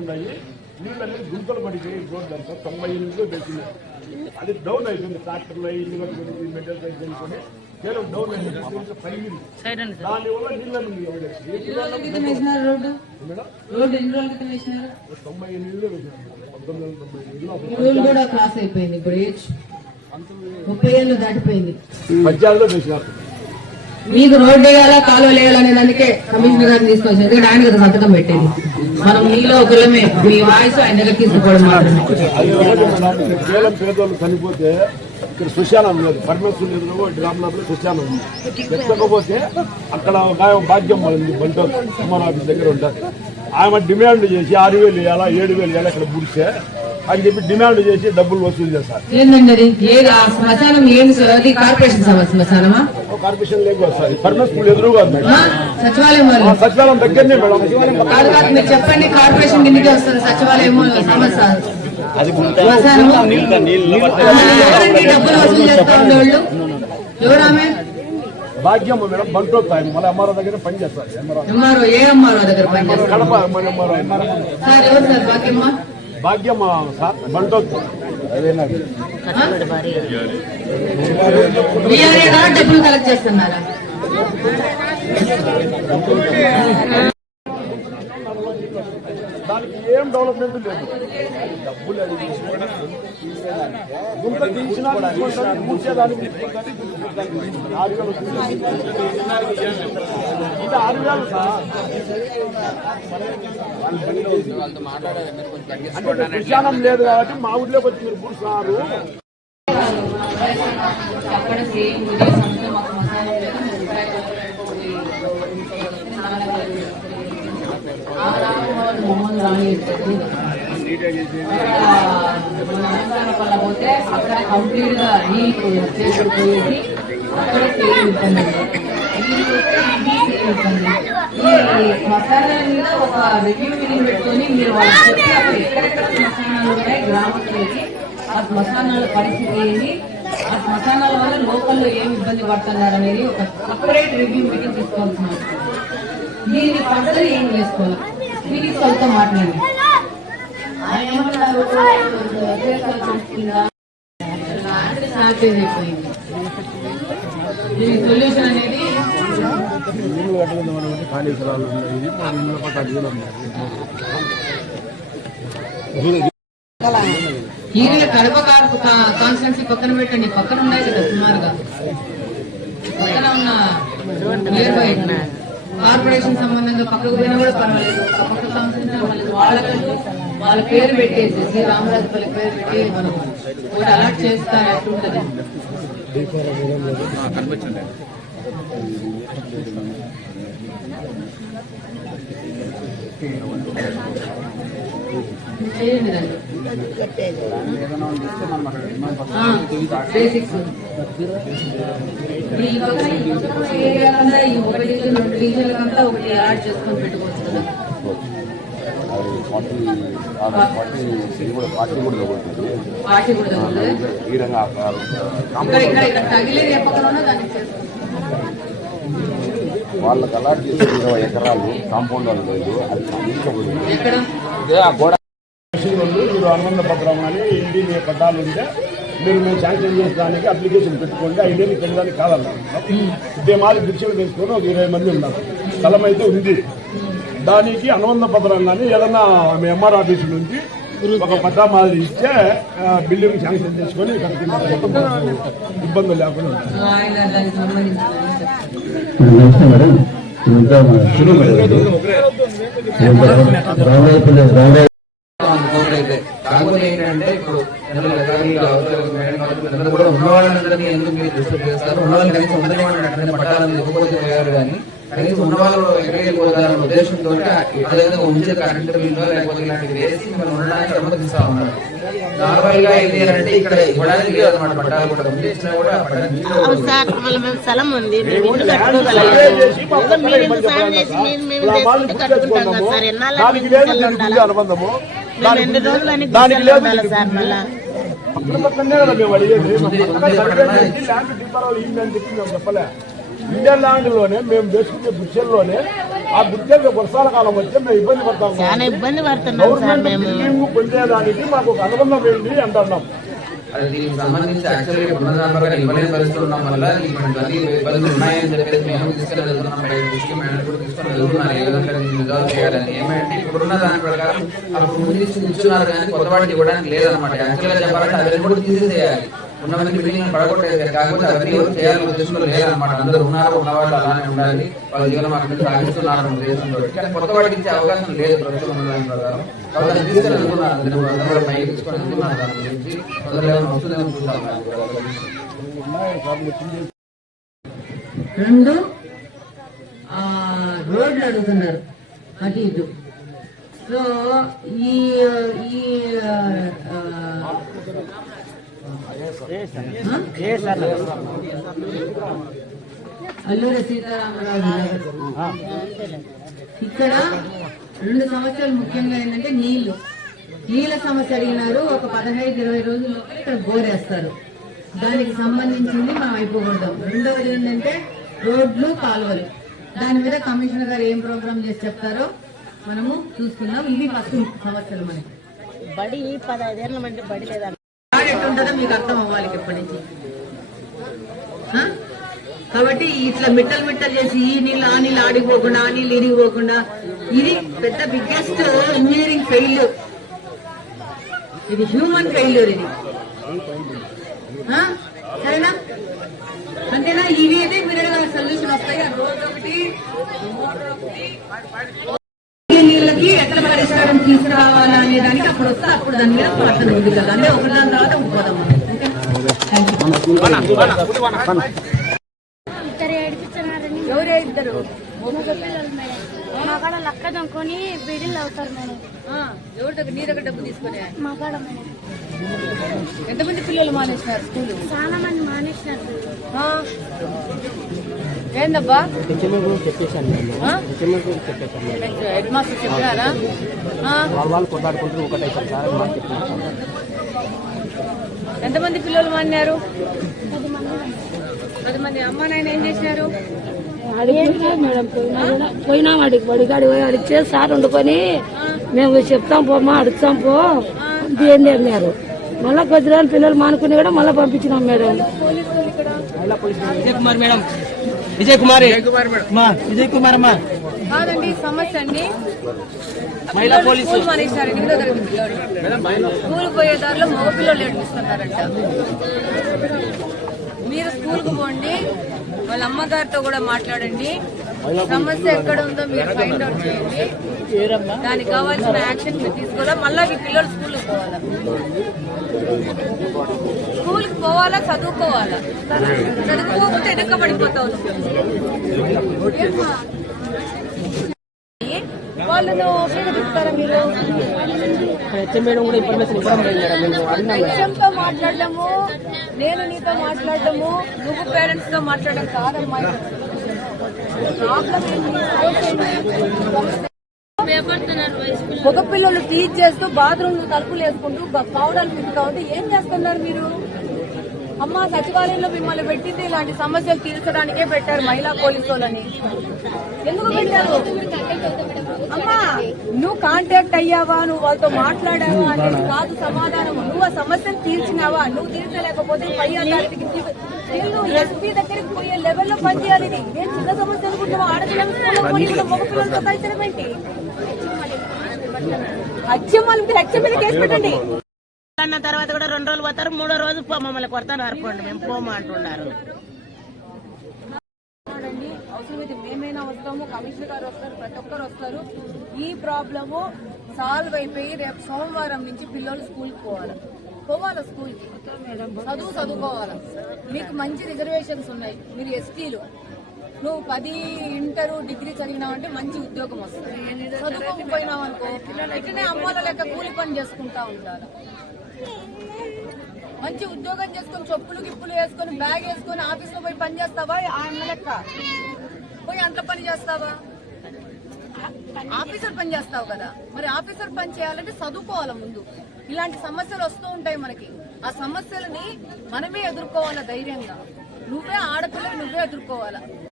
నీళ్ళని గుంతలు పడిపోయి రోడ్డు అంతా 98 తెచ్చింది. అది డౌన్ అయిపోయింది. ట్రాక్టర్లో ఇల్లు కట్టుకుని మెటల్ అయిపోయింది. కేవలం డౌన్ అయిపోయింది. పైగింది. దానివల్ల నీళ్ళని 1998లో వేసినారు. మీకు రోడ్డు వేయాలా కాలువ వేయాలనే దానికే కమిషనర్ గారిని తీసుకొచ్చి ఎందుకంటే ఆయన కదా సంతకం పెట్టేది. మనం నీలో ఒకళ్ళమే మీ వాయిస్ ఆయన దగ్గర తీసుకోవడం కేవలం పేదోళ్ళు చనిపోతే ఇక్కడ శ్మశానం లేదు. పరమేశ్వరుడు ఎదురుగా గ్రామంలో శ్మశానం ఉంది. ఎక్కకపోతే అక్కడ భాగ్యం ఉంది. బంటూరు కుమార్ ఆఫీస్ దగ్గర ఉంటుంది. ఆమె డిమాండ్ చేసి 6,000 వేయాలా 7,000 వేయాలా ఇక్కడ పుడితే అని చెప్పి డిమాండ్ చేసి డబ్బులు వసూలు చేస్తారు. ఏంటండి శ్మశానం? ఏంటి కార్పొరేషన్ శ్మశానమా? కార్పొరేషన్ లేక వస్తుంది. పరమేశ్వరుడు ఎదురుగా సచివాలయం సచివాలయం దగ్గరనే మేడం. మీరు చెప్పండి, కార్పొరేషన్ కిందకే వస్తుంది సచివాలయం సమస్య. డబ్బులు వసూలు చేస్తా ఉండేవాళ్ళు ఎవరామె? భాగ్యం మేడం. బంటూరు మళ్ళీ ఎంఆర్ఓ దగ్గర పనిచేస్తారు. ఎంఆర్ఓ ఏ ఎంఆర్ఓ దగ్గర పనిచేస్తారు? కడప మన ఎంఆర్ఓ సార్. ఎవరు సార్ భాగ్యమ్మ? భాగ్యమ్మ సార్ బంటూరు. డబ్బులు కలెక్ట్ చేస్తున్నారా? దానికి ఏం డెవలప్మెంట్ లేదు. డబ్బులు గుంత తీసినా మూసేదానికి ఇది 6,000 సార్. అంటే విశాలం లేదు కాబట్టి మా ఊర్లోకి వచ్చి మీరు కూర్చున్నారు. పోతే అక్కడ కంప్లీట్ గా నీకు చేసుకుపోయేది. అక్కడ ఈ మసాలా మీద ఒక రివ్యూ మీటింగ్ పెట్టుకొని మీరు వాళ్ళు చెప్పి అక్కడ ఎక్కడెక్కడ శ్మశానాలు ఉన్నాయి గ్రామంలోకి, ఆ శ్మశానాల పరిస్థితి ఏంటి, ఆ శ్మశానాల వల్ల లోకల్లో ఏం ఇబ్బంది పడుతున్నారు అనేది ఒక సపరేట్ రివ్యూ మీటింగ్ తీసుకోవాల్సిన అవసరం. దీన్ని పద్ధతి ఏం చేసుకోవాలి? మీరు వాళ్ళతో మాట్లాడండి. ఆయన ఏమన్నారు? అయిపోయింది. దీని సొల్యూషన్ అనేది ఈయన కడప కాన్స్టిట్యున్సీ పక్కన పెట్టండి. పక్కన ఉన్నాయి కదా సుమారుగా పక్కన ఉన్న నియర్ బై కార్పొరేషన్ సంబంధంగా పక్కకు పోయినా కూడా పర్వాలేదు. పక్క కాన్స్టిట్యున్సీ వాళ్ళ పేరు పెట్టేసి శ్రీ రామరాజుపల్లి పేరు పెట్టి మనం ఒకటి అలర్ట్ చేస్తారు. ఎట్లుంటది చేయండి. దాన్ని బేసిక్స్ ఈ ఏరియాలంతా ఈ 1 డివిజన్ 2 డివిజన్లకంతా ఒకటి అలర్ట్ చేసుకొని పెట్టుకోవచ్చు కదా. పార్టీ కూడా తగిలేదు ఎప్పకలోనే దాన్ని వాళ్ళకి అలాట్ చేసి 20 ఎకరాలు కాంపౌండ్ వాళ్ళు లేదు. మీరు అనుబంధ పత్రం కానీ ఇంటి మీ పట్టాలు ఉంటే మీరు మేము శాంక్షన్ చేసడానికి అప్లికేషన్ పెట్టుకోండి. 5 ఏళ్ళు పెట్టడానికి కాదన్నారు. ఇదే మాది భిక్షలు తీసుకొని ఒక 20 మంది ఉన్నారు. స్థలం అయితే ఉంది. దానికి అనుబంధ పత్రం కానీ ఏదన్నా మీ ఎంఆర్ ఆఫీసు నుంచి ఒక పట్టా మాదిరి ఇచ్చే బిల్డింగ్ శాంక్షన్ చేసుకొని ఇబ్బందులు లేకుండా కాకపోతే ఏంటంటే ఇప్పుడు కూడా ఉన్న వాళ్ళందరినీ ఎందుకు మీరు డిస్టర్బ్ చేస్తారు? ఉన్న వాళ్ళు కనీసం ఉండలేమని పట్టాలని ఇవ్వకపోతే పోయారు. కానీ కనీసం ఉన్న వాళ్ళు ఎక్కడికి వెళ్ళిపోతారనే ఉద్దేశంతో ఏదైనా ఉంచే కరెంట్ బిల్లు లేకపోతే ఇలాంటివి వేసి మనం ఉండడానికి అనుమతిస్తా ఉన్నారు. నార్మల్ గా ఇది అంటే ఇక్కడ ఇవ్వడానికి లేదన్నమాట. పట్టాలు కూడా ఇచ్చినా కూడా స్థలం ఉంది, మేము ఇల్లు కట్టుకోగలం. మీరు ఎందుకు సాయం చేసి మేము కట్టుకుంటాం కదా సార్. ఎన్నాళ్ళు మేము 2 రోజులు అని సార్. మళ్ళా చెప్పలే ఇండియన్ ల్యాండ్ లోనే మేము వేసుకునే బుచ్చల్లోనే ఆ గుర్తె వర్షాల కాలం వచ్చే మేము ఇబ్బంది పడతాం. చాలా ఇబ్బంది పడుతున్నాం సార్ గవర్నమెంట్ మేము. బిల్డింగ్ పొందేదానికి మాకు ఒక అనుబంధం ఏంటి అంటున్నాం. అది దీనికి సంబంధించి యాక్చువల్గా పునరుద్ధరణ ప్రకారం ఇవ్వలేని పరిస్థితులు ఉండడం వల్ల ఇటువంటి ఇబ్బందులు ఉన్నాయని చెప్పేసి మేము తీసుకొని వెళ్తున్నాం. దృష్టి మేడం కూడా తీసుకొని వెళ్తున్నారు ఏ విధంగా రిజాల్వ్ చేయాలని. ఏమంటే ఇప్పుడున్న దాని ప్రకారం అప్పుడు ముందు ఇస్తున్నారు కానీ కొత్త వాటికి ఇవ్వడానికి లేదనమాట. యాక్చువల్గా చెప్పాలంటే అవన్నీ కూడా తీసేసేయాలి. ఉన్నవన్నీ బిల్డింగ్ పడగొట్టేది. కాకపోతే అవన్నీ ఎవరు చేయాలని ఉద్దేశంలో లేదనమాట. అందరూ ఉన్నారు, ఉన్నవాళ్ళు అలానే ఉండాలి, వాళ్ళ జీవనం అక్కడ సాగిస్తున్నారు అనే ఉద్దేశంతో. కానీ కొత్త వాటికి ఇచ్చే అవకాశం లేదు ప్రభుత్వం ఉన్న దాని ప్రకారం. కాబట్టి అది తీసుకొని వెళ్తున్నారు. అందరూ పైకి తీసుకొని వెళ్తున్నారు. దాని గురించి తొందరగా వస్తుందేమో చూద్దాం. రెండు రోడ్లు అడుగుతున్నారు అటు ఇటు. సో ఈ అల్లూరి సీతారామరాజు గారు ఇక్కడ 2 సమస్యలు ముఖ్యంగా ఏంటంటే నీళ్ళ సమస్య అడిగినారు. ఒక 15-20 రోజుల్లో ఇక్కడ బోరేస్తారు. దానికి సంబంధించింది మనం అయిపోకూడదాం. రెండవది ఏంటంటే రోడ్లు, కాలువలు. దాని మీద కమిషనర్ గారు ఏం ప్రోగ్రామ్ చేసి చెప్తారో మనము చూసుకుందాం. ఇవి ఫస్ట్ సమస్యలు మనకి. బడి 15 ఏళ్ళ మంది బడి లేదా ఎట్లుంటుందో మీకు అర్థం అవ్వాలి ఇప్పటి నుంచి. కాబట్టి ఇట్లా మిట్టలు చేసి ఈ నీళ్ళు ఆ నీళ్ళు ఆడిపోకుండా, ఆ నీళ్ళు ఇరిగిపోకుండా, ఇది పెద్ద బిగ్గెస్ట్ ఇంజనీరింగ్ ఫెయిల్యూర్. ఇది హ్యూమన్ ఫెయిల్యూర్. ఇది సరేనా? అంతేనా? ఇవి అయితే మీరు సొల్యూషన్ వస్తాయి. రోజు ఒకటి నీళ్ళకి ఎట్లా పరిష్కారం తీసుకురావాలా అనే దానికి అప్పుడు వస్తే అప్పుడు దాని మీద పడుతుంది ముందుకు. అంటే ఒకటి దాని తర్వాత పోదాం. ఎవరే ఇద్దరు మా కాడ లక్క దొంకొని బీడీలు అవుతారు మేడం. ఎవరి దగ్గర? నీ దగ్గర డబ్బు తీసుకునే. మా కాడ మేడం ఎంతమంది పిల్లలు మానేసినారు స్కూల్? చాలా మంది మానేసినారు. ఏందబ్బా హెడ్ మాస్టర్ చెప్పినారా? ఎంతమంది పిల్లలు మాన్నారు? 10 మంది. అమ్మ నాయన ఏం చేసినారు? మేడం పోయినాం అడిగి బడిగాడి పోయి అడిగితే సార్ వండుకొని మేము చెప్తాం పోమా అడుగుతాం పో ఏంది అన్నారు. మళ్ళా కొద్ది రోజులు పిల్లలు మానుకుని కూడా మళ్ళీ పంపించినాం మేడం. విజయ్ కుమార్ అమ్మా కాదండి సమస్య అండి. స్కూల్ మానేశారు. 8వ తరగతి పిల్లలు స్కూల్ పోయే దారిలో మగ పిల్లలు ఏడిపిస్తున్నారంట. మీరు స్కూల్ కు పోండి, వాళ్ళ అమ్మగారితో కూడా మాట్లాడండి. సమస్య ఎక్కడ ఉందో మీరు ఫైండ్ అవుట్ చేయండి. దానికి కావాల్సిన యాక్షన్ మీరు తీసుకోవాలా. మళ్ళా మీ పిల్లలు స్కూల్కి పోవాలా? స్కూల్కి పోవాలా, చదువుకోవాలా? చదువుకోకపోతే వెనక పడిపోతావు. వాళ్ళను ఉపయోగిస్తారా మీరు? హెచ్ఎంతో మాట్లాడము, నేను నీతో మాట్లాడము, నువ్వు పేరెంట్స్ తో మాట్లాడడం కాదమ్మా. ప్రాబ్లం మగపిల్లలు టీచ్ చేస్తూ బాత్రూమ్ తలుపులు వేసుకుంటూ పౌడర్లు తిప్పుతా ఉంటే ఏం చేస్తున్నారు మీరు? అమ్మ సచివాలయంలో మిమ్మల్ని పెట్టింది ఇలాంటి సమస్యలు తీర్చడానికే పెట్టారు మహిళా పోలీసులని. ఎందుకు పెట్టారు? అమ్మా నువ్వు కాంటాక్ట్ అయ్యావా, నువ్వు వాళ్ళతో మాట్లాడావా అనేది కాదు సమాధానం. నువ్వు ఆ సమస్యను తీర్చినావా? నువ్వు తీర్చలేకపోతే పై అధికారికి ఎస్పీ దగ్గరికి పోయే లెవెల్లో పనిచేయాలి. ఇది ఏం చిన్న సమస్య అనుకుంటున్నావా? ఆడపిల్లలు మగ పిల్లలతో కలిసడం ఏంటి? హెచ్ఎంఎల్ కేసు పెట్టండి. అన్న తర్వాత కూడా 2 రోజులు పోతారు, 3వ రోజు మమ్మల్ని కొడతాను అర్పండి మేము పోమా అంటున్నారు. అవసరమైతే మేమైనా వస్తాము, కమిషనర్ గారు వస్తారు, ప్రతి ఒక్కరు వస్తారు. ఈ ప్రాబ్లము సాల్వ్ అయిపోయి రేపు సోమవారం నుంచి పిల్లలు స్కూల్కి పోవాలా స్కూల్కి చదువుకోవాలా. మీకు మంచి రిజర్వేషన్స్ ఉన్నాయి. మీరు ఎస్టీలు, నువ్వు 10 ఇంటర్ డిగ్రీ చదివినావంటే మంచి ఉద్యోగం వస్తుంది. చదువుకోకపోయినావు అనుకో ఇట్లనే అమ్మాల లెక్క కూలి పని చేసుకుంటా ఉంటారు. మంచి ఉద్యోగం చేసుకుని చెప్పులు గిప్పులు వేసుకొని బ్యాగ్ వేసుకొని ఆఫీస్ లో పోయి పని చేస్తావా? ఆ అమ్మ లెక్క పోయి అంత పని చేస్తావా? ఆఫీసర్ పని చేస్తావు కదా. మరి ఆఫీసర్ పని చేయాలంటే చదువుకోవాలా ముందు. ఇలాంటి సమస్యలు వస్తూ ఉంటాయి మనకి. ఆ సమస్యలని మనమే ఎదుర్కోవాలా ధైర్యంగా. నువ్వే ఆడపిల్లలు నువ్వే ఎదుర్కోవాలా.